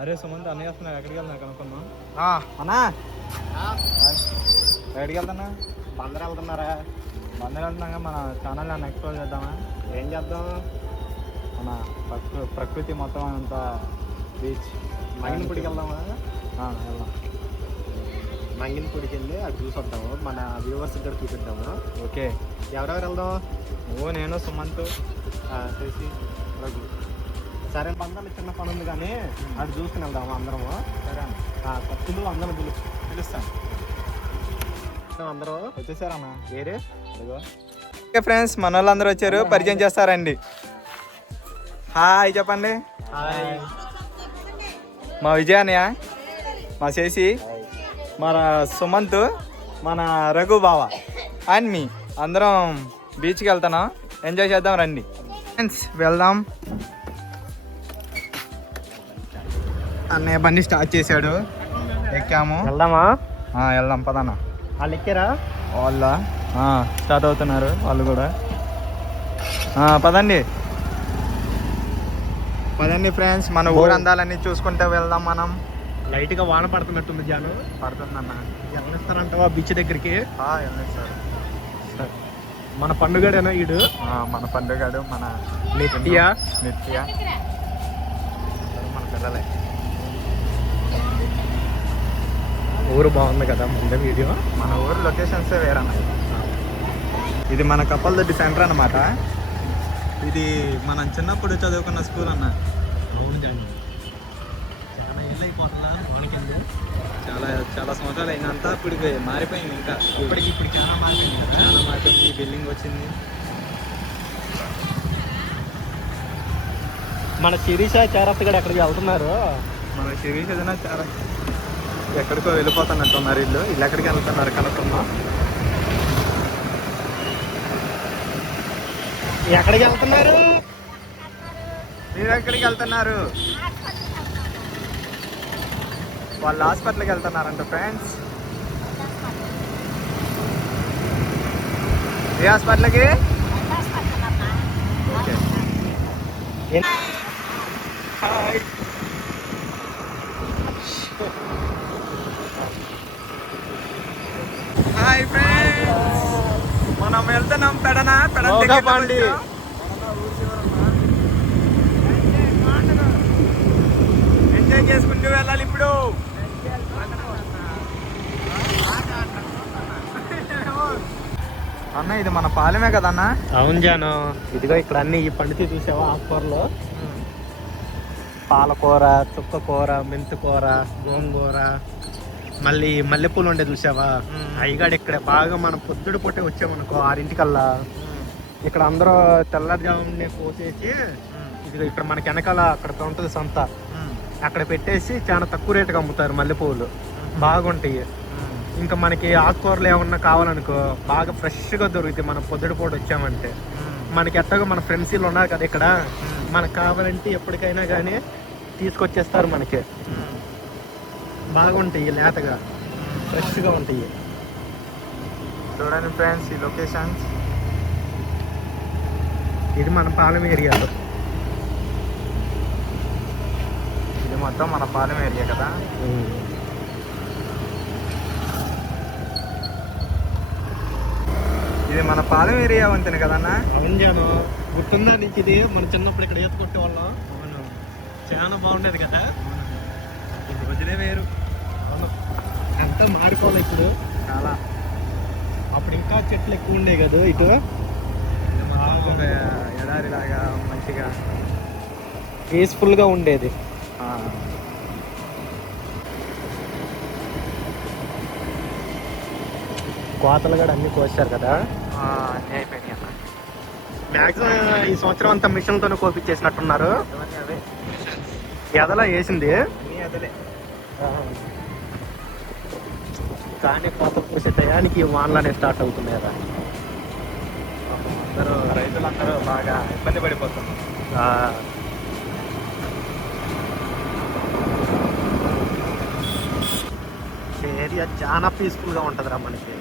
అరే సుమంత్ అన్నయ్య వస్తున్నా, ఎక్కడికి వెళ్తున్నా కనుక్కున్నా. అన్నా ఎక్కడికి వెళ్తున్నా? బందర్ వెళ్తున్నారా? బందర్ వెళ్తున్నాగా. మన ఛానల్ అన్న ఎక్స్ప్లోర్ చేద్దామా? ఏం చేద్దాం? మన ప్రకృతి మొత్తం అంతా బీచ్ మంగినపూడికి వెళ్దామా? వెళ్దాం. మంగినపూడికి వెళ్ళి అది చూసి వద్దాము, మన వ్యూవర్స్ దగ్గర చూపిద్దాము. ఓకే. ఎవరెవరు వెళ్దాం? నేను సుమంత్ చేసి రఘు. సరే బందర్లో చిన్న పని ఉంది కానీ అది చూసుకుని వెళ్దాము అందరము. సరే ఖర్చులు అందరం పిలుస్తాను. అందరూ వచ్చేసారన్నా. వేరే అదిగో. ఓకే ఫ్రెండ్స్, మన వాళ్ళందరూ వచ్చారు, పరిచయం చేస్తారండి. హాయ్ చెప్పండి. హాయ్. మా విజయానయ్య, మా చేసి, మన సుమంత్, మన రఘు బావ అండ్ మీ అందరం బీచ్కి వెళ్తున్నాం. ఎంజాయ్ చేద్దాం రండి ఫ్రెండ్స్, వెళ్దాం. అన్నయ్య బండి స్టార్ట్ చేశాడు, ఎక్కాము. వెళ్దామా? వెళ్దాం పదన్నా. వాళ్ళు ఎక్కారా? వాళ్ళ స్టార్ట్ అవుతున్నారు వాళ్ళు కూడా. పదండి పదండి ఫ్రెండ్స్, మన ఊరు అందాలన్నీ చూసుకుంటే వెళ్దాం మనం. లైట్గా వాన పడుతున్నట్టుంది జాను. పడుతుందన్న. వెళ్ళిస్తారంటావా బీచ్ దగ్గరికి? వెళ్ళిస్తారు. మన పండుగడేనా ఈడు? మన పండుగడు, మన నిత్య మన పిల్లలే. ఊరు బాగుంది కదా ముందే వీడియో. మన ఊరు లొకేషన్సే వేరన్న. ఇది మన కప్పలదొడ్డి సెంటర్ అన్నమాట. ఇది మనం చిన్నప్పుడు చదువుకున్న స్కూల్ అన్న. అవును జాను, చాలా ఏళ్ళు అయిపోతుందా మనకింది. చాలా చాలా సంవత్సరాలు అయినంతా ఇప్పుడు మారిపోయింది. ఇంకా ఇప్పుడు చాలా మారిపోయింది. చాలా మారిపోయింది. బిల్డింగ్ వచ్చింది. మన శిరీష చారత్ గడ ఎక్కడికి వెళ్తున్నారు? మన సిరీస్ ఏదైనా చాలా ఎక్కడికో వెళ్ళిపోతున్నట్టున్నారు. ఇల్లు ఎక్కడికి వెళ్తున్నారు కనుక్కున్నాం. ఎక్కడికి వెళ్తున్నారు? మీరు ఎక్కడికి వెళ్తున్నారు? వాళ్ళు హాస్పిటల్కి వెళ్తున్నారంట ఫ్రెండ్స్. ఏ హాస్పిటల్కి? ఓకే. హాయ్. హాయ్ ఫ్రెండ్స్, మనం వెళ్తున్నాం పెడన పండి. ఎంజాయ్ చేసుకుంటూ వెళ్ళాలి ఇప్పుడు. అన్న ఇది మన పాలెమే కదన్నా? అవును జాను, ఇదిగో ఇక్కడ అన్ని ఈ పండితే చూసావా ఆకుకూరలో. పాలకూర, చుక్కకూర, మెంతికూర, గోంగూర, మళ్ళీ మల్లెపూలు ఉండే చూసావా అయ్యగాడు. ఇక్కడ బాగా మనం పొద్దుడు పొట్టే వచ్చామనుకో 6 ఇక్కడ అందరూ తెల్లజామునే కోసేసి ఇదిగో ఇక్కడ మనకి వెనకాల అక్కడ ఉంటుంది సంత, అక్కడ పెట్టేసి చాలా తక్కువ రేటుకి అమ్ముతారు మల్లెపూలు. బాగుంటాయి. ఇంకా మనకి ఆకుకూరలు ఏమన్నా కావాలనుకో బాగా ఫ్రెష్గా దొరుకుతాయి మనం పొద్దుడు పూట వచ్చామంటే. మనకి ఎట్టగా మన ఫ్రెండ్స్ వీళ్ళు ఉన్నారు కదా ఇక్కడ, మనకు కావాలంటే ఎప్పటికైనా కానీ తీసుకొచ్చేస్తారు మనకి. బాగుంటాయి, లేతగా ఫ్రెష్గా ఉంటాయి. చూడండి ఫ్రెండ్స్ ఈ లొకేషన్స్. ఇది మన పాలెం ఏరియాలో. ఇది మొత్తం మన పాలెం ఏరియా కదా. ఇది మన పాలెం ఏరియా వంతెన కదన్నా? అవును జాను, గుర్తుందా నీకు? ఇది మన చిన్నప్పుడు ఇక్కడ ఈత కొట్టేవాళ్ళం. అవును, చాలా బాగుండేది కదా. ఇది రోజులే వేరు. అవును, అంతా మారిపోవాలి ఇప్పుడు చాలా. అప్పుడు ఇంకా చెట్లు ఎక్కువ ఉండే కదా ఇటు. ఒక ఎడారిలాగా మంచిగా పీస్ఫుల్గా ఉండేది. కోతలు కూడా అన్ని కోసారు కదా. అన్నీ అయిపోయినాయి అన్న. మ్యాక్సిమం ఈ సంవత్సరం అంతా మిషన్తోనే కోపించేసినట్టున్నారు. అవే ఎదలా వేసింది అన్నీ అదలే. కానీ కోతలు కోసే టయానికి వానలనే స్టార్ట్ అవుతున్నాయి కదా. అందరూ రైతులందరూ బాగా ఇబ్బంది పడిపోతున్నారు. ఏరియా చాలా పీస్ఫుల్గా ఉంటుందిరా మనకి.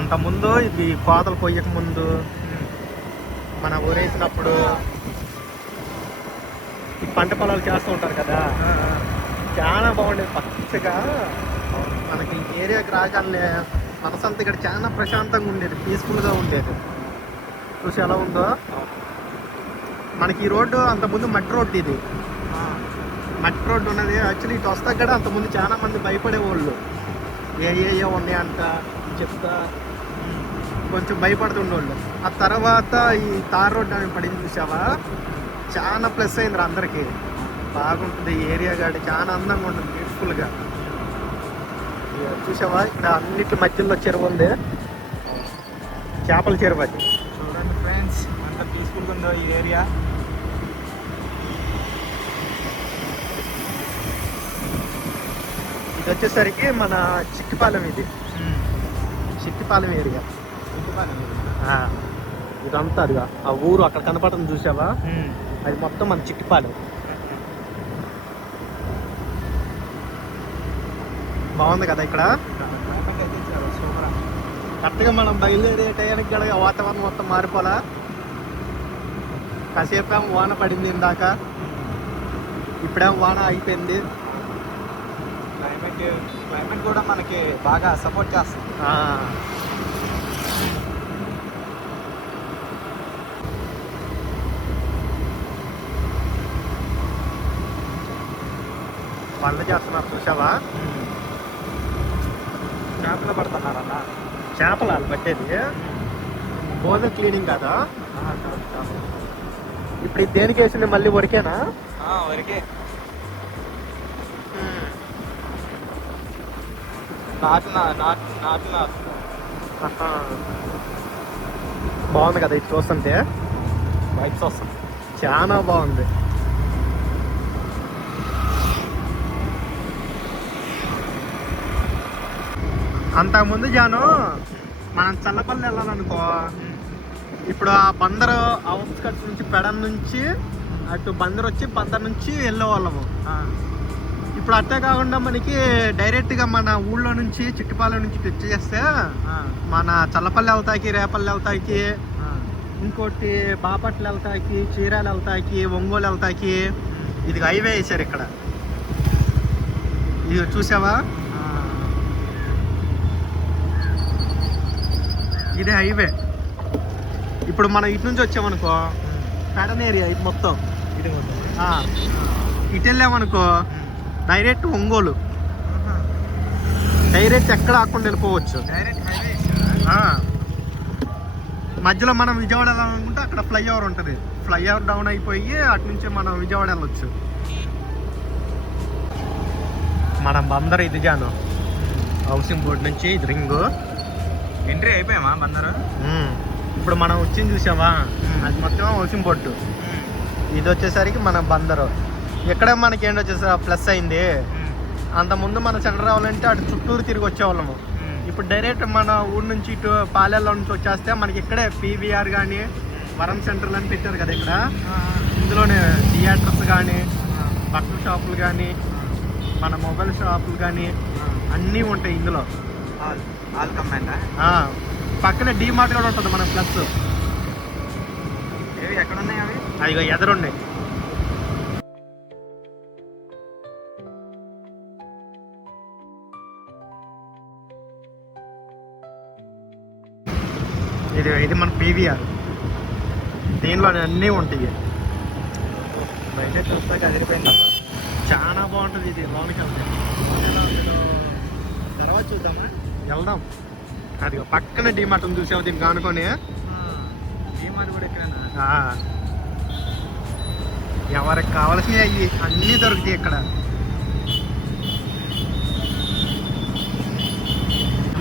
అంతకుముందు ఇది కోతలు కొయ్యక ముందు మన ఊరేసినప్పుడు ఈ పంట పొలాలు చేస్తూ ఉంటారు కదా, చాలా బాగుండేది పచ్చగా. మనకి ఏరియాకి రాగానే మనసంతా ఇక్కడ చాలా ప్రశాంతంగా ఉండేది, పీస్ఫుల్గా ఉండేది. చూసి ఎలా ఉందో. మనకి ఈ రోడ్డు అంతకుముందు మట్టి రోడ్డు, ఇది మట్టి రోడ్డు ఉన్నది. యాక్చువల్లీ ఇటు వస్తాక కూడా అంతకుముందు చాలా మంది భయపడేవాళ్ళు, ఏ ఉన్నాయంట చెప్తా కొంచెం భయపడుతుండేవాళ్ళు. ఆ తర్వాత ఈ తార్ రోడ్డు అని పడింది చూసావా, చాలా ప్లస్ అయింది అందరికీ. బాగుంటుంది ఈ ఏరియా కాడి, చాలా అందంగా ఉంటుంది, బ్యూటిఫుల్గా. చూసావా ఇక్కడ అన్నిటి మధ్యలో చెరువు ఉంది, చేపల చెరువు అది. చూడండి ఫ్రెండ్స్ ఎంత పీస్ఫుల్గా ఉందో ఈ ఏరియా. ఇది వచ్చేసరికి మన చిట్టిపాలెం, ఇది చిట్టిపాలెం ఏరియా. ఇదంతా అదిగా ఆ ఊరు అక్కడ కనపడటం చూసావా, అది మొత్తం మన చిట్టిపాలెం. బాగుంది కదా ఇక్కడ. కరెక్ట్గా మనం బయలుదేరే టయానికి కూడా వాతావరణం మొత్తం మారిపోలా. కాసేపు ఏమో వాన పడింది ఇందాక, ఇప్పుడేమో వాన అయిపోయింది. క్లైమేట్ కూడా మనకి బాగా సపోర్ట్ చేస్తుంది. పనులు చేస్తున్నారు చూసావా, చేపలు పడుతున్నారన్న. చేపలు వాళ్ళు పట్టేది బోన క్లీనింగ్ కదా. ఇప్పుడు ఇది దేనికి వేసింది, మళ్ళీ వరకేనా? వరకే. నాటు. బాగుంది కదా ఇది చూస్తుంటే, వైబ్స్ వస్తుంది, చాలా బాగుంది. అంతకుముందు జాను మనం చల్లపల్లి వెళ్ళాలనుకో, ఇప్పుడు ఆ బందరు అవుట్స్కట్స్ నుంచి పెడన్ నుంచి అటు బందర్ వచ్చి బందర్ నుంచి వెళ్ళేవాళ్ళము. ఇప్పుడు అట్టే కాకుండా మనకి డైరెక్ట్గా మన ఊళ్ళో నుంచి చిట్టిపాలెం నుంచి తెచ్చి చేస్తే మన చల్లపల్లి వెళ్తాకి, రేపల్లి వెళ్తాకి, ఇంకోటి బాపట్ల వెళ్తాకి, చీరాలు వెళ్తాకి, ఒంగోలు వెళ్తాకి. ఇది హైవే వేసారు ఇక్కడ, ఇది చూసావా, ఇది హైవే. ఇప్పుడు మనం ఇటు నుంచి వచ్చామనుకో పెడన్ ఏరియా ఇది మొత్తం, ఇటు వెళ్ళామనుకో డైరెక్ట్ ఒంగోలు, డైరెక్ట్ ఎక్కడ ఆకుండా వెళ్ళిపోవచ్చు. మధ్యలో మనం విజయవాడ వెళ్ళాలనుకుంటే అక్కడ ఫ్లైఓవర్ ఉంటుంది, ఫ్లైఓవర్ డౌన్ అయిపోయి అటు నుంచి మనం విజయవాడ వెళ్ళొచ్చు. మనం బందరు ఇది జాను హౌసింగ్ బోర్డ్ నుంచి ఇది రింగు ఎంట్రీ అయిపోయామా బందరు. ఇప్పుడు మనం వచ్చింది చూసావా, అది మొత్తం హౌసింగ్ బోర్డు. ఇది వచ్చేసరికి మన బందరు. ఎక్కడ మనకి ఏంటి వచ్చేసరి ప్లస్ అయింది. అంతకుముందు మన సెంటర్ రావాలంటే అటు చుట్టూరు తిరిగి వచ్చేవాళ్ళము. ఇప్పుడు డైరెక్ట్ మన ఊరు నుంచి ఇటు పాలెల్లో నుంచి వచ్చేస్తే మనకి ఇక్కడే పీవీఆర్ కానీ వరం సెంటర్లు అని పెట్టారు కదా ఇక్కడ. ఇందులోనే థియేటర్స్ కానీ, బట్టల షాపులు కానీ, మన మొబైల్ షాపులు కానీ అన్నీ ఉంటాయి ఇందులో. పక్కనే డీమార్ట్ కూడా ఉంటుంది మన ప్లస్. ఎక్కడ ఉన్నాయి అవి? అవి ఎదురున్నాయి. ఇది మన పీవీఆర్, దీనిలో అన్నీ ఉంటాయి. బయట చూస్తాక అదిరిపోయింది, చాలా బాగుంటుంది. ఇది లోనికి వెళ్తే తర్వాత చూద్దామా, వెళ్దాం. అది పక్కన డీమార్ట్ ఉంది చూసావు, దీన్ని కానుకొని. డీమార్ట్ కూడా ఎక్కడైనా ఎవరికి కావాల్సినవి అవి అన్నీ దొరుకుతాయి ఇక్కడ.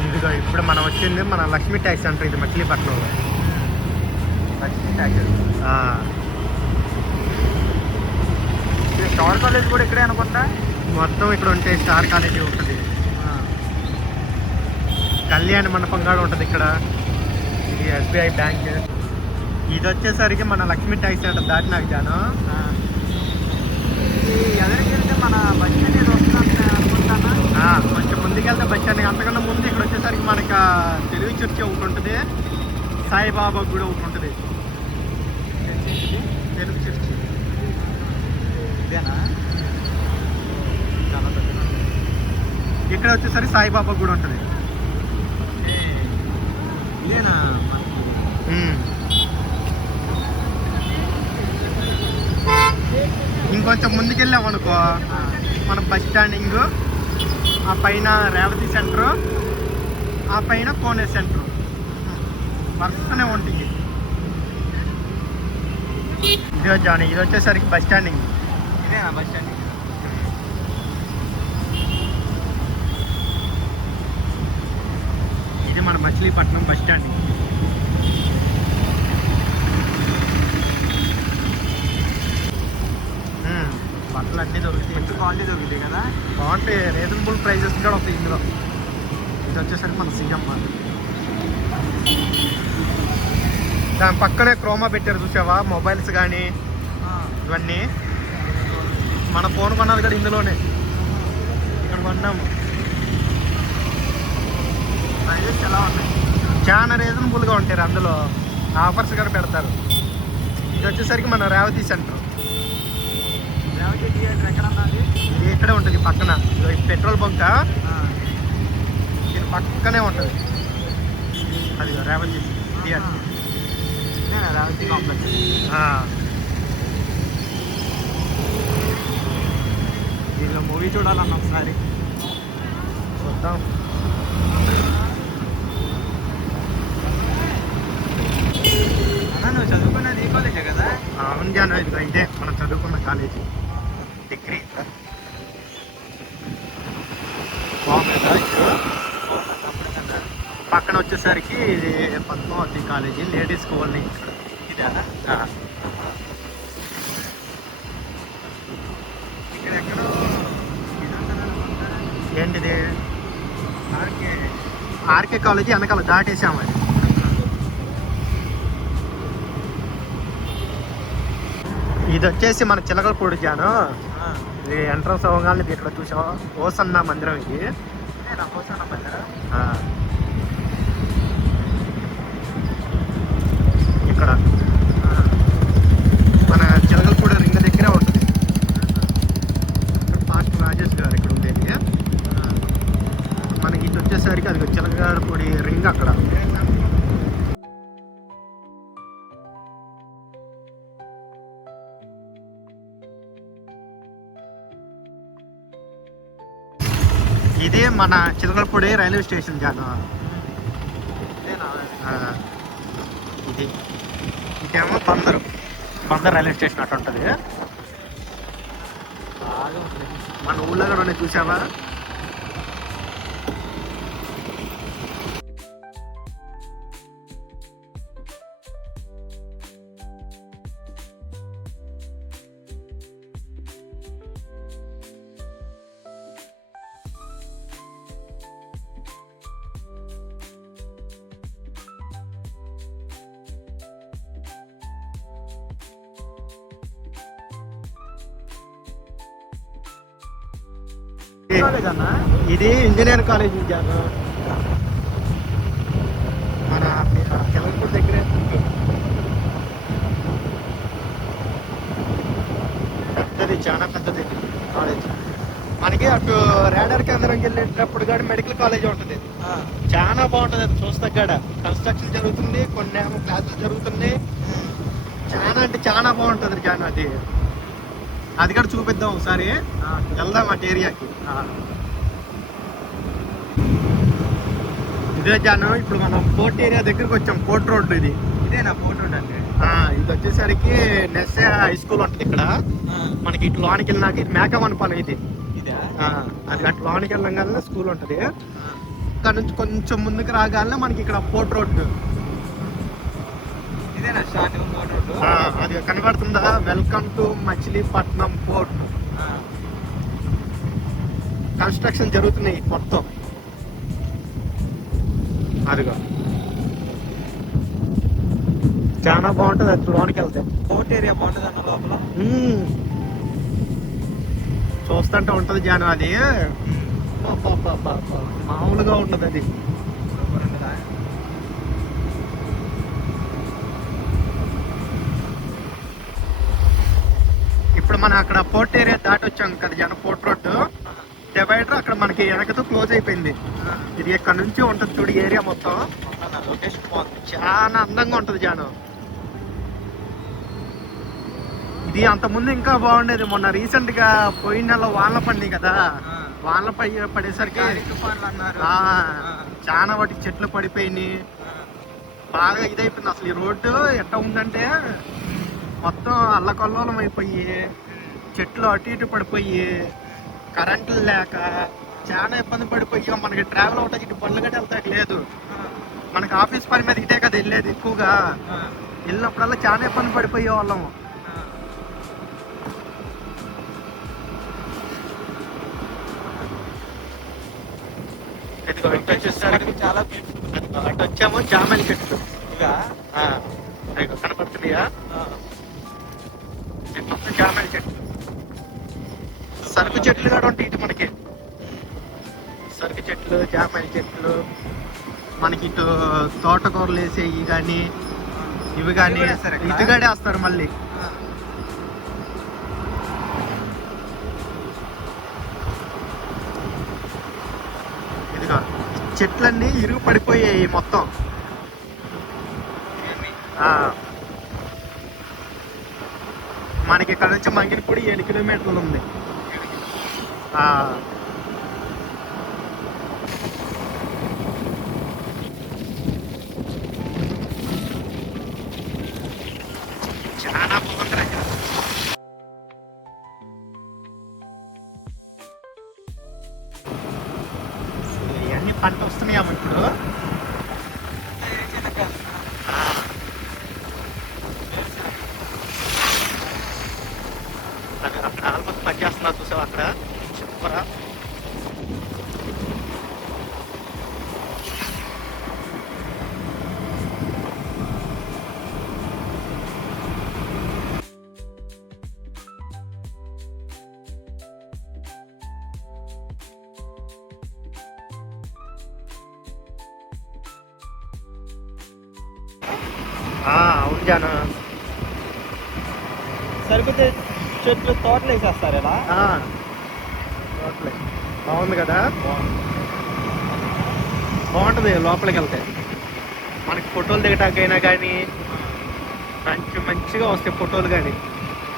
ఇదిగో ఇప్పుడు మనం వచ్చింది మన లక్ష్మీ ట్యాక్సీ సెంటర్, ఇది మచిలీపట్నంలో. లక్ష్మీ ట్యాక్సీ స్టార్ కాలేజ్ కూడా ఇక్కడే అనుకుంటా. మొత్తం ఇక్కడ ఉంటే స్టార్ కాలేజీ ఉంటుంది, కళ్యాణ మండపం కూడా ఉంటుంది ఇక్కడ. ఇది ఎస్బీఐ బ్యాంక్. ఇది వచ్చేసరికి మన లక్ష్మీ ట్యాక్సీ సెంటర్ దాటినాక జాను ఎదురుకి వెళ్తే మన బస్ స్టాండ్ వస్తుంది అనుకుంటాను. కొంచెం ముందుకెళ్తే బస్ స్టాండ్. అంతకన్నా ముందు ఇక్కడ వచ్చేసరికి మనకి తెలుగు చర్చి ఒకటి ఉంటుంది, సాయిబాబా గుడి ఒకటి ఉంటుంది, తెలుగు చర్చి. ఇక్కడ వచ్చేసరికి సాయిబాబా గుడి ఉంటుంది. ఇదేనా ఇంకొంచెం ముందుకెళ్ళాం అనుకో మన బస్ స్టాండింగ్, ఆ పైన రేవతి సెంటర్, ఆ పైన కోనే సెంటర్ వరుసనే ఉంటుంది. ఇది జాని, ఇది వచ్చేసరికి బస్ స్టాండింగ్. ఇదేనా బస్ స్టాండింగ్? ఇది మన మచిలీపట్నం బస్ స్టాండింగ్. బట్టలు అన్నీ దొరుకుతాయి, మంచి క్వాలిటీ దొరుకుతాయి కదా, బాగుంటాయి. రీజనబుల్ ప్రైజెస్ కూడా వస్తాయి ఇందులో. ఇది వచ్చేసరికి మన సీఎం దాని పక్కనే క్రోమా పెట్టారు చూసావా, మొబైల్స్ కానీ ఇవన్నీ. మన ఫోన్ కొన్నది కూడా ఇందులోనే, ఇక్కడ కొన్నాము. ప్రైజెస్ ఎలా ఉన్నాయి? చాలా రీజనబుల్గా ఉంటారు, అందులో ఆఫర్స్ కూడా పెడతారు. ఇది వచ్చేసరికి మన రేవతి సెంటర్. రేవతి థియేటర్ ఎక్కడ ఉన్నది? ఇది ఇక్కడే ఉంటుంది పక్కన, పెట్రోల్ బంక్ ఇది పక్కనే ఉంటుంది. అది రేవతి థియేటర్. రేవతి కాంప్లెక్స్. దీనిలో మూవీ చూడాలన్న ఒకసారి చూద్దాం. అన్న నువ్వు చదువుకున్నది ఈ కాలేజే కదా? అవును జాను, ఇదే మనం చదువుకున్న కాలేజీ, డిగ్రీ. పక్కన వచ్చేసరికి ఇది పద్మావతి కాలేజీ, లేడీస్కి ఓన్లీ. ఇదేనా? ఇక్కడ ఎక్కడో ఏంటిది? ఆర్కే ఆర్కే కాలేజీ వెనకాల దాటేసాము. అది ఇది వచ్చేసి మన చిలకలపూడి జాను. ఇది ఎంట్రన్స్ అవ్వగానే ఇక్కడ చూసావా, ఓసన్న మందిరం. ఇది ఇక్కడ మన చిలకలపూడి రింగ దగ్గరే ఉంటుంది. ఫాస్ట్ రాజేష్ గారు ఇక్కడ ఉండేది. మనకి ఇది వచ్చేసరికి అది చిలకలపూడి రింగ్ అక్కడ. ఇదే మన చిలకలపూడి రైల్వే స్టేషన్ జాను. ఇది ఇదేమో బందరు రైల్వే స్టేషన్ అటు ఉంటుంది. మన ఊళ్ళో కూడా ఉన్నాయి చూసావా. ఇది ఇంజనీర్ కాలేజ్ జాను, మన చిలకలపూడి దగ్గరే. పెద్దది, చాలా పెద్దది కాలేజ్. మనకి అటు రేడార్ కేంద్రంకి వెళ్ళేటప్పుడు కూడా మెడికల్ కాలేజ్ ఉంటుంది. చాలా బాగుంటుంది అది చూస్తా కూడా. కన్స్ట్రక్షన్ జరుగుతుంది, కొన్ని ఏమో క్లాసులు జరుగుతున్నాయి. చాలా అంటే చాలా బాగుంటుంది జాను. అది కూడా చూపిద్దాం ఒకసారి, వెళ్దాం అటు ఏరియాకి. ఇదే జాను, ఇప్పుడు మనం పోర్ట్ ఏరియా దగ్గరికి వచ్చాం. పోర్ట్ రోడ్ ఇది. ఇదేనా పోర్ట్ రోడ్ అంటే? ఇది వచ్చేసరికి నెస్సే హై స్కూల్ ఉంటుంది ఇక్కడ. మనకి ఇటు లోనికి వెళ్ళినాక ఇది మేకవనపాలెం. ఇది అది అటు లోనికి వెళ్ళగానే స్కూల్ ఉంటుంది. ఇక్కడ నుంచి కొంచెం ముందుకు రాగానే మనకి ఇక్కడ పోర్ట్ రోడ్. ఇదేనా స్టార్టింగ్ పోర్ట్ రోడ్? అది కనబడుతుందా? Welcome to Machilipatnam port. Construction జరుగుతున్నాయి మొత్తం. అదిగో చాలా బాగుంటుంది అది లోనికి వెళ్తే. పోర్ట్ ఏరియా బాగుంటుంది అన్న లోపల. చూస్తుంటే ఉంటుంది జాను. అది మామూలుగా ఉంటుంది అది. ఇప్పుడు మనం అక్కడ పోర్ట్ ఏరియా దాటి వచ్చాం కదా జాను, పోర్ట్ రోడ్. డివైడర్ అక్కడ మనకి వెనకతో క్లోజ్ అయిపోయింది. ఇది ఇక్కడ నుంచి ఉంటుంది చూడు ఏరియా మొత్తం. లొకేషన్ బాగుంది, చాలా అందంగా ఉంటుంది జాను. ఇది అంత ముందు ఇంకా బాగుండేది. మొన్న రీసెంట్ గా పోయిన నెల వానలు పడినాయి కదా, వానలు పడేసరికి తుఫాన్లు అన్నారు. చాలా వాటికి చెట్లు పడిపోయినాయి, బాగా ఇదైపోయింది. అసలు ఈ రోడ్డు ఎట్లా ఉందంటే మొత్తం అల్లకల్లోలం అయిపోయి, చెట్లు అటు ఇటు పడిపోయి, కరెంట్లు లేక చాలా ఇబ్బంది పడిపోయి, మనకి ట్రావెల్ అవుతాయి, ఇటు బండ్లు గట్టి వెళ్తాకి లేదు. మనకి ఆఫీస్ పని మీద ఇటే కదా వెళ్ళేది ఎక్కువగా, వెళ్ళినప్పుడల్లా చాలా ఇబ్బంది పడిపోయే వాళ్ళము. చాలా అటు వచ్చాము జామని చెట్లు కనపడుతున్నాయా, మొత్తం జామని చెట్లు. సరుకు చెట్లు కూడా ఉంటాయి ఇటు మనకి, సరుకు చెట్లు, జామని చెట్లు. మనకి ఇటు తోటకూరలు వేసేవి కానీ ఇవి కానీ ఇటుగాడే వస్తారు మళ్ళీ. ఇదిగో చెట్లన్నీ ఇరుగు పడిపోయాయి మొత్తం. మనకి ఇక్కడ నుంచి మంగినపూడి 7 కిలోమీటర్లు ఉంది. చాలా బాగుంది. ఇవన్నీ పంట వస్తున్నాయమ్మ ఇప్పుడు. అక్కడ ఆల్మోస్ట్ పని చేస్తున్నారు చూసావు, అక్కడ చెప్పరా. అవును జాను, సరిపోతే చెట్లు తోటలు వేసేస్తారు ఇలా. బాగుంది కదా, బాగుంటుంది. లోపలికి వెళ్తే మనకి ఫోటోలు దిగటాకైనా కానీ మంచిగా వస్తాయి ఫోటోలు. కానీ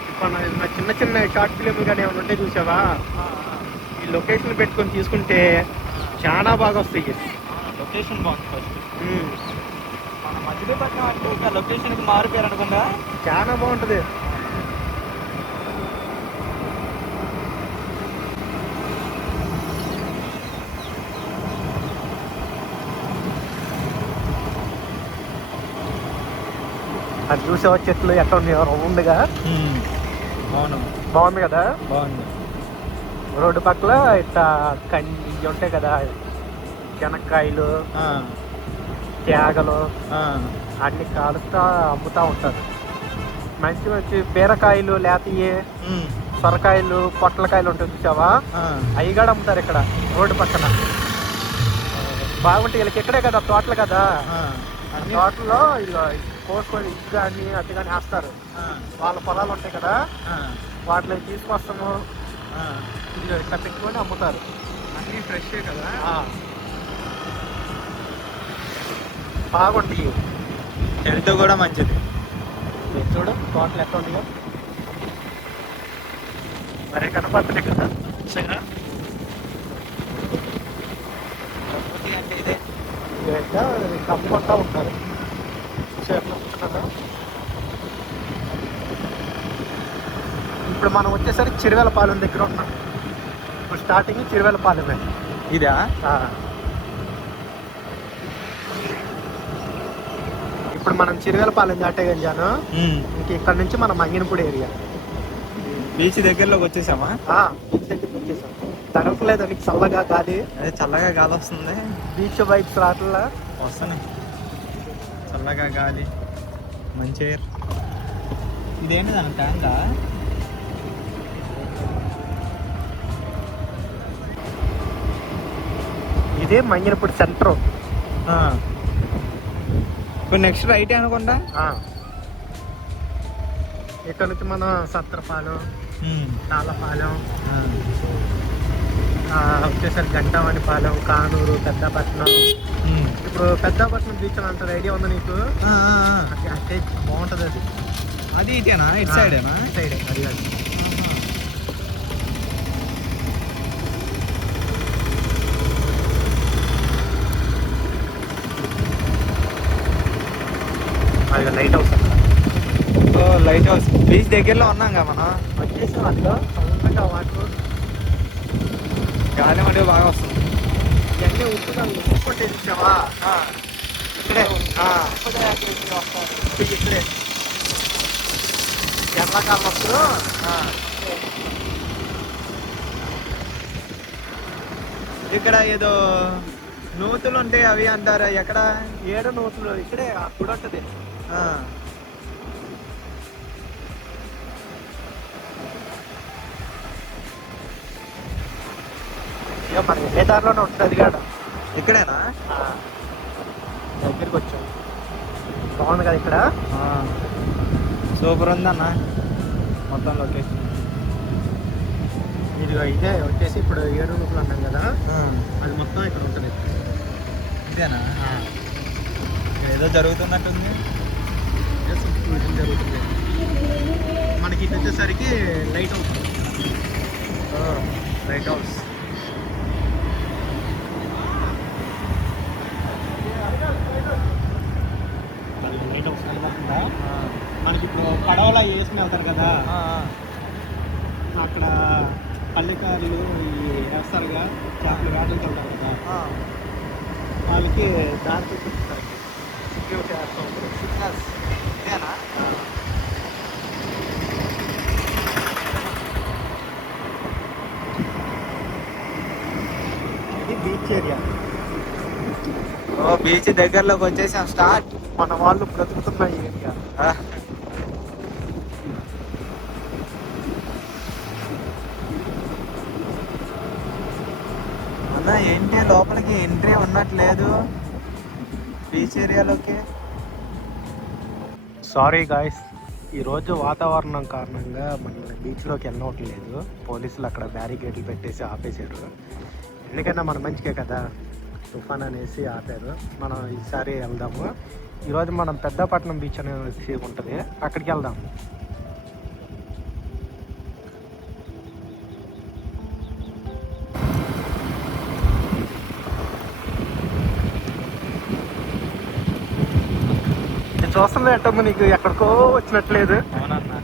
ఇప్పుడు నా చిన్న చిన్న షార్ట్ ఫిలింలు కానీ ఏమైనా ఉంటే చూసావా, ఈ లొకేషన్ పెట్టుకొని తీసుకుంటే చాలా బాగా వస్తాయి. లొకేషన్ బాగుంది. ఫస్ట్ మన మచిలీపట్నం అంటే ఒక లొకేషన్కి మారిపోయారు అనుకుంటా, చాలా బాగుంటుంది. అది చూసావా చెట్లు ఎక్కడ ఉన్నాయో రౌండ్గా. అవును, బాగుంది కదా, బాగుంది. రోడ్డు పక్కల ఇట్లా ఇవి ఉంటాయి కదా, శనక్కాయలు, తేగలు అన్ని కాలుస్తా అమ్ముతా ఉంటారు. మంచి మంచి బీరకాయలు, లేతయ్యి సొరకాయలు, పొట్లకాయలు ఉంటాయి చూసావా, అవి కూడా అమ్ముతారు ఇక్కడ రోడ్డు పక్కన. బాగుంటాయి. వీళ్ళకి ఇక్కడే కదా తోటలు కదా, తోటలో కోసుకొని ఇటు కానీ అటు కానీ వేస్తారు. వాళ్ళ పొలాలు ఉంటాయి కదా, వాటిలో తీసుకొస్తాము, ఇట్లా పెట్టుకొని అమ్ముతారు. అన్నీ ఫ్రెష్ కదా, బాగుంటాయి. హెల్త్ కూడా మంచిది. చూడు తోటలు ఎట్లా ఉన్నాయో మరి కనపడుతున్నాయి కదా. అంటే ఇదే కమ్ముకుంటా ఉంటారు. ఇప్పుడు మనం వచ్చేసరికి చిరువేలపాలెం దగ్గర ఉన్నాం. ఇప్పుడు స్టార్టింగ్ చిరువేలపాలెమే. ఇదా? ఇప్పుడు మనం చిరువేలపాలెం దాటే గంజాను, ఇంక ఇక్కడ నుంచి మనం మంగినపూడి ఏరియా బీచ్ దగ్గరలోకి వచ్చేసామా? బీచ్ దగ్గరికి వచ్చేసాం. తడవట్లేదు నీకు చల్లగా గాలి? అదే చల్లగా గాలి వస్తుంది. బీచ్ వైబ్స్ రాట్లా వస్తున్నాయి, చల్లగా గాలి, మంచి ఎయిర్. ఇదేంటి దాని ట్యాంకా? ఇదే మంగినపూడి సెంటర్. ఇప్పుడు నెక్స్ట్ రైట్ అనుకుంటా. ఇక్కడ నుంచి మనం సత్రపాలెం, తాళపాలెం, వచ్చేసరికి గంటామణిపాలెం, కానూరు, పెద్దపట్నం. ఇప్పుడు పెద్దపట్నం బీచ్ అని అంటారు, ఐడియా ఉందా నీకు? అంటే బాగుంటుంది అది. అది ఇటేనా? ఇటు సైడేనా? ఇటు సైడే అది కాదు. అది లైట్ హౌస్ అక్కడ. లైట్ హౌస్ బీచ్ దగ్గరలో ఉన్నాం కదా మనం. వచ్చేసాం అందులో సౌండ్గా వాటర్, గాలి మటుకు బాగా వస్తుంది. ఇవన్నీ ఉప్పుగా ఉప్పుకొట్టేది ఇచ్చావా? ఇక్కడే ఇక్కడే ఎండాకాలం అప్పుడు ఇక్కడ ఏదో నూతులు ఉంటాయి అవి అంటారా? ఎక్కడ? 7 నూతులు ఇక్కడే అప్పుడు ఉంటుంది. మన వెళ్ళే దారిలోనే ఉంటుంది కాడ. ఇక్కడేనా? దగ్గరికి వచ్చాం. బాగుంది కదా ఇక్కడ. సూపర్ ఉందన్న మొత్తం లొకేషన్. ఇదిగో ఇదే వచ్చేసి ఇప్పుడు 7 నూతులు అన్నాం కదా, అది మొత్తం ఇక్కడ ఉంటుంది. ఇదేనా? ఏదో జరుగుతున్నట్టుంది. జరుగుతుంది. మనకి ఇది వచ్చేసరికి light house. Light house. Light house కనబడుతుందా? మనకి ఇప్పుడు పడవలా వేసుకుని వెళ్తారు కదా, అక్కడ పల్లెకారులు వేస్తారుగా, చేపలు వేటలకు వెళ్తారు కదా, వాళ్ళకి దారి చూపిస్తారు. సెక్యూరిటీ వేస్తూ ఉంటారు. సిగ్నల్స్ ఇదేనా? ఇది బీచ్ ఏరియా. బీచ్ దగ్గరలోకి వచ్చేసాం. స్టార్ట్. మన వాళ్ళు బ్రతుకుతున్న ఏరియా. అన్న ఏంటి లోపలికి ఎంట్రీ ఉన్నట్లేదు బీచ్ ఏరియాలోకి. సారీ గాయస్, ఈరోజు వాతావరణం కారణంగా మనల్ని బీచ్లోకి వెళ్ళవట్లేదు. పోలీసులు అక్కడ బ్యారికేడ్లు పెట్టేసి ఆపేశారు. ఎందుకన్నా మన మంచికే కదా, తుఫాన్ అనేసి ఆపారు. మనం ఈసారి వెళ్దాము. ఈరోజు మనం పెద్దపట్నం బీచ్ అనేది ఉంటుంది, అక్కడికి వెళ్దాము. చూస్తున్నట్టమ్మ నీకు ఎక్కడికో వచ్చినట్లేదు. అవునన్నా,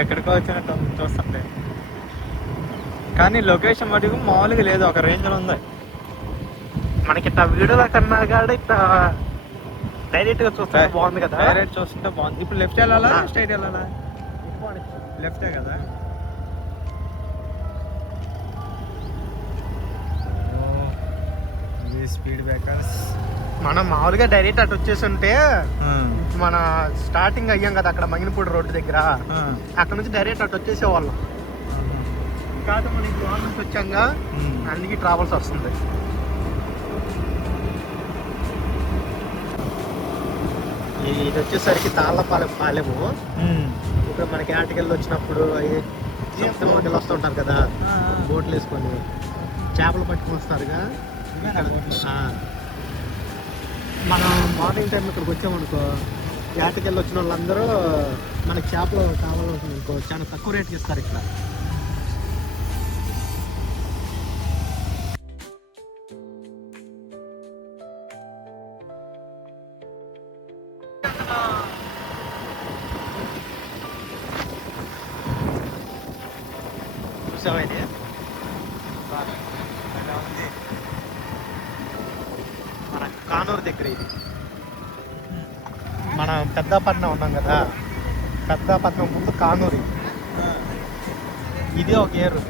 ఎక్కడికో వచ్చినట్టు చూస్తుంటే, కానీ లొకేషన్ మటుకు మామూలుగా లేదు, ఒక రేంజ్లో ఉంది. మనకి ఇట్లా వీడియోలో కన్నా కూడా ఇట్లా డైరెక్ట్గా చూస్తే బాగుంది కదా. డైరెక్ట్ చూస్తుంటే బాగుంది. ఇప్పుడు లెఫ్ట్ వెళ్ళాలా స్ట్రైట్ వెళ్ళాలా? లెఫ్టే కదా. Speed breakers. మనం మామూలుగా డైరెక్ట్ అటు వచ్చేసి ఉంటే మన స్టార్టింగ్ అయ్యాం కదా అక్కడ మంగినపూడి రోడ్డు దగ్గర, అక్కడ నుంచి డైరెక్ట్ అటు వచ్చేసేవాళ్ళం. కాదు మనం ఇప్పుడు వాళ్ళ నుంచి వచ్చాంగా, అందుకే ట్రావెల్స్ వస్తుంది. ఇది వచ్చేసరికి తాళ్ళపాలెము. ఇప్పుడు మనకి ఆటకెళ్ళి వచ్చినప్పుడు సముద్రంలోకి వెళ్ళి వస్తుంటారు కదా, బోట్లు వేసుకొని చేపలు పట్టుకొని వస్తారుగా. మనం మార్నింగ్ టైం ఇక్కడికి వచ్చామనుకో, ఏటకెళ్ళి వచ్చిన వాళ్ళందరూ మనకి చేపలు కావాలనుకో చాలా తక్కువ రేట్కి ఇస్తారు ఇక్కడ. చూసావా ఇది? మన కానూరు దగ్గర ఇది. మనం పెద్దపట్నం ఉన్నాం కదా, పెద్దపట్నం ముందు కానూరు. ఇది ఒక ఏరు.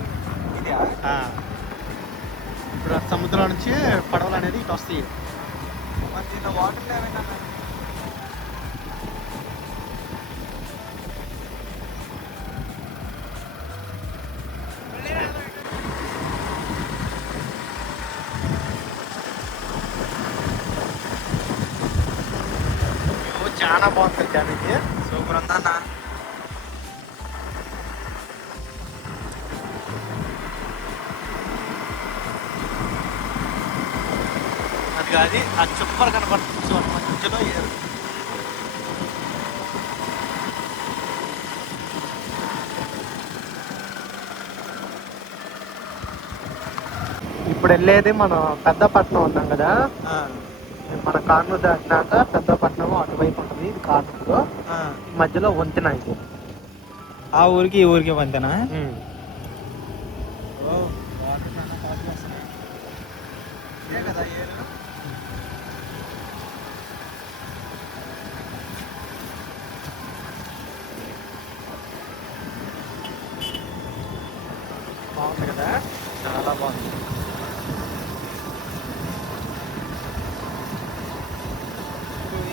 ఇది ఇప్పుడు సముద్రం నుంచి పడవలు అనేది ఇటు వస్తాయి. వాటర్ లేవన్నా చాలా బాగుంటుంది దానికి. సూపర్ ఉందన్న. అది ఆ చుప్పలు కనపడుతుంది చూడండి మధ్యలో ఏరు. ఇప్పుడు వెళ్ళేది మనం పెద్దపట్నం ఉన్నాం కదా, మన కార్నూలు దాటినాక పెద్దపట్నం అటువైపు ఉంటుంది. ఇది కార్నూలులో మధ్యలో వంతెన ఇది. ఆ ఊరికి ఈ ఊరికి వంతెనా? బాగుంది కదా, చాలా బాగుంది.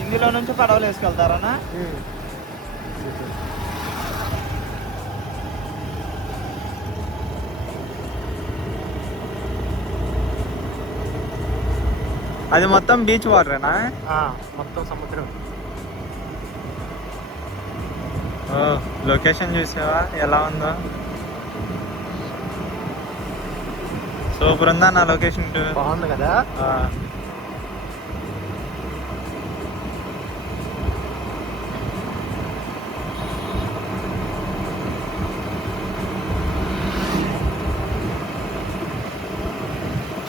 ఇందులో నుంచి పడవలు వేసుకెళ్తారనా? అది మొత్తం బీచ్ వాటరేనా? మొత్తం సముద్రం. లొకేషన్ చూసావా ఎలా ఉందో? సూపర్ ఉందా నా లొకేషన్? బాగుంది కదా.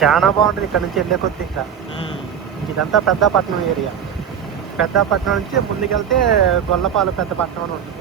చాలా బాగుంటుంది ఇక్కడ నుంచి వెళ్ళే కొద్ది. ఇంకా ఇదంతా పెద్దపట్నం ఏరియా. పెద్దపట్నం నుంచి ముందుకెళ్తే గొల్లపాలెం పెద్దపట్నం అని ఉంటుంది.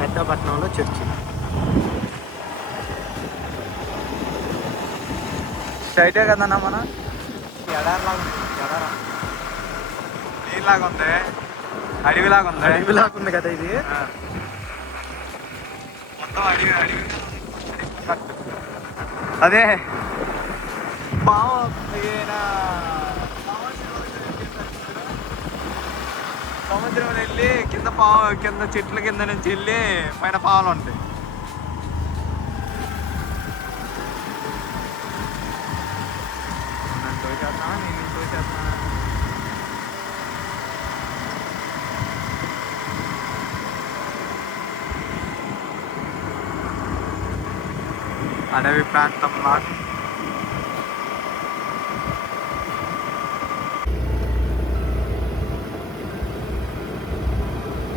పెద్దపట్నంలో చర్చి. స్ట్రైటే కదన్నా మనం? ఎడారిలాగా ఉంది. ఎడారా నీళ్ళలాగా ఉంది, అడవిలాగా ఉంది. అడవిలాగా ఉంది కదా ఇది. మొత్తం అడవి అడవి. అదే సముద్రం వెళ్ళి కింద చెట్ల కింద నుంచి వెళ్ళి పైన పావులు ఉంటాయి. నన్ను తోచేస్తున్నా, నేను తోచేస్తున్నా. అడవి ప్రాంతం లాగా.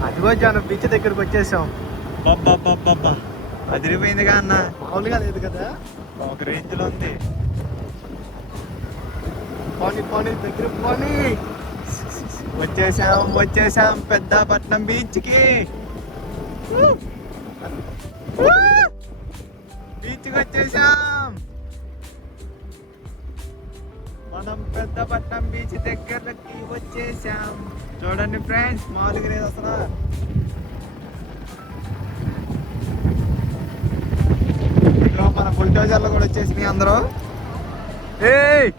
అదిగో జాను బీచ్ దగ్గరకు వచ్చేసాం. బాబ్బా అదిరిపోయిందిగా అన్న. మామూలుగా లేదు కదా, ఒక రేంజ్ లో ఉంది. పోనీ దగ్గర పోనీ. వచ్చేసాం పెద్దపట్నం బీచ్ కి. బీచ్ కి వచ్చేసాం మనం. పెద్దపట్నం బీచ్ దగ్గరకి వచ్చేసాం. చూడండి ఫ్రెండ్స్, మామూలుగా లేదు అసలు. ఇంట్లో మన బుల్డోజర్లు కూడా వచ్చేసినాయి అందరూ. ఏయ్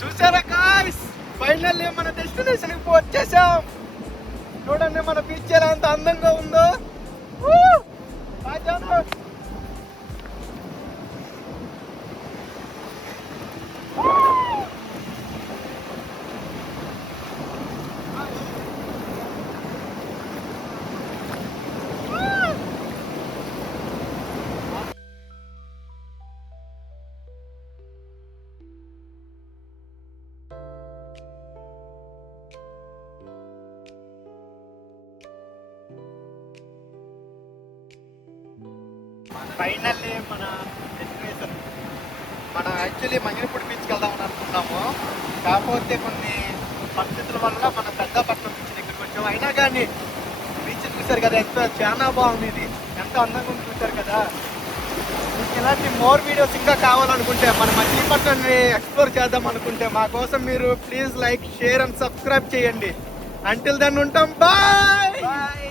చూసారా గాయ్స్, ఫైనల్లీ మన డెస్టినేషన్ కి వచ్చేసాం. చూడండి మన బీచ్ ఎలా ఎంత అందంగా ఉందో. రాజాను ఫైనల్లీ మన డెస్టినేషన్. మనం యాక్చువల్లీ మంగళపూడి బీచ్కి వెళ్దామని అనుకున్నాము. కాకపోతే కొన్ని పరిస్థితుల వల్ల మన పెద్దపట్నం బీచ్ దగ్గరికి వచ్చాము. అయినా కానీ బీచ్ చూశారు కదా, చాలా బాగుంది. ఇది ఎంత అందంగా ఉంది చూశారు కదా. మీకు ఇలాంటి మోర్ వీడియోస్ ఇంకా కావాలనుకుంటే, మన మచిలీపట్నాన్ని ఎక్స్ప్లోర్ చేద్దాం అనుకుంటే, మా కోసం మీరు please like, share and subscribe చేయండి. అంటిల్ దెన్ ఉంటాం. బాయ్.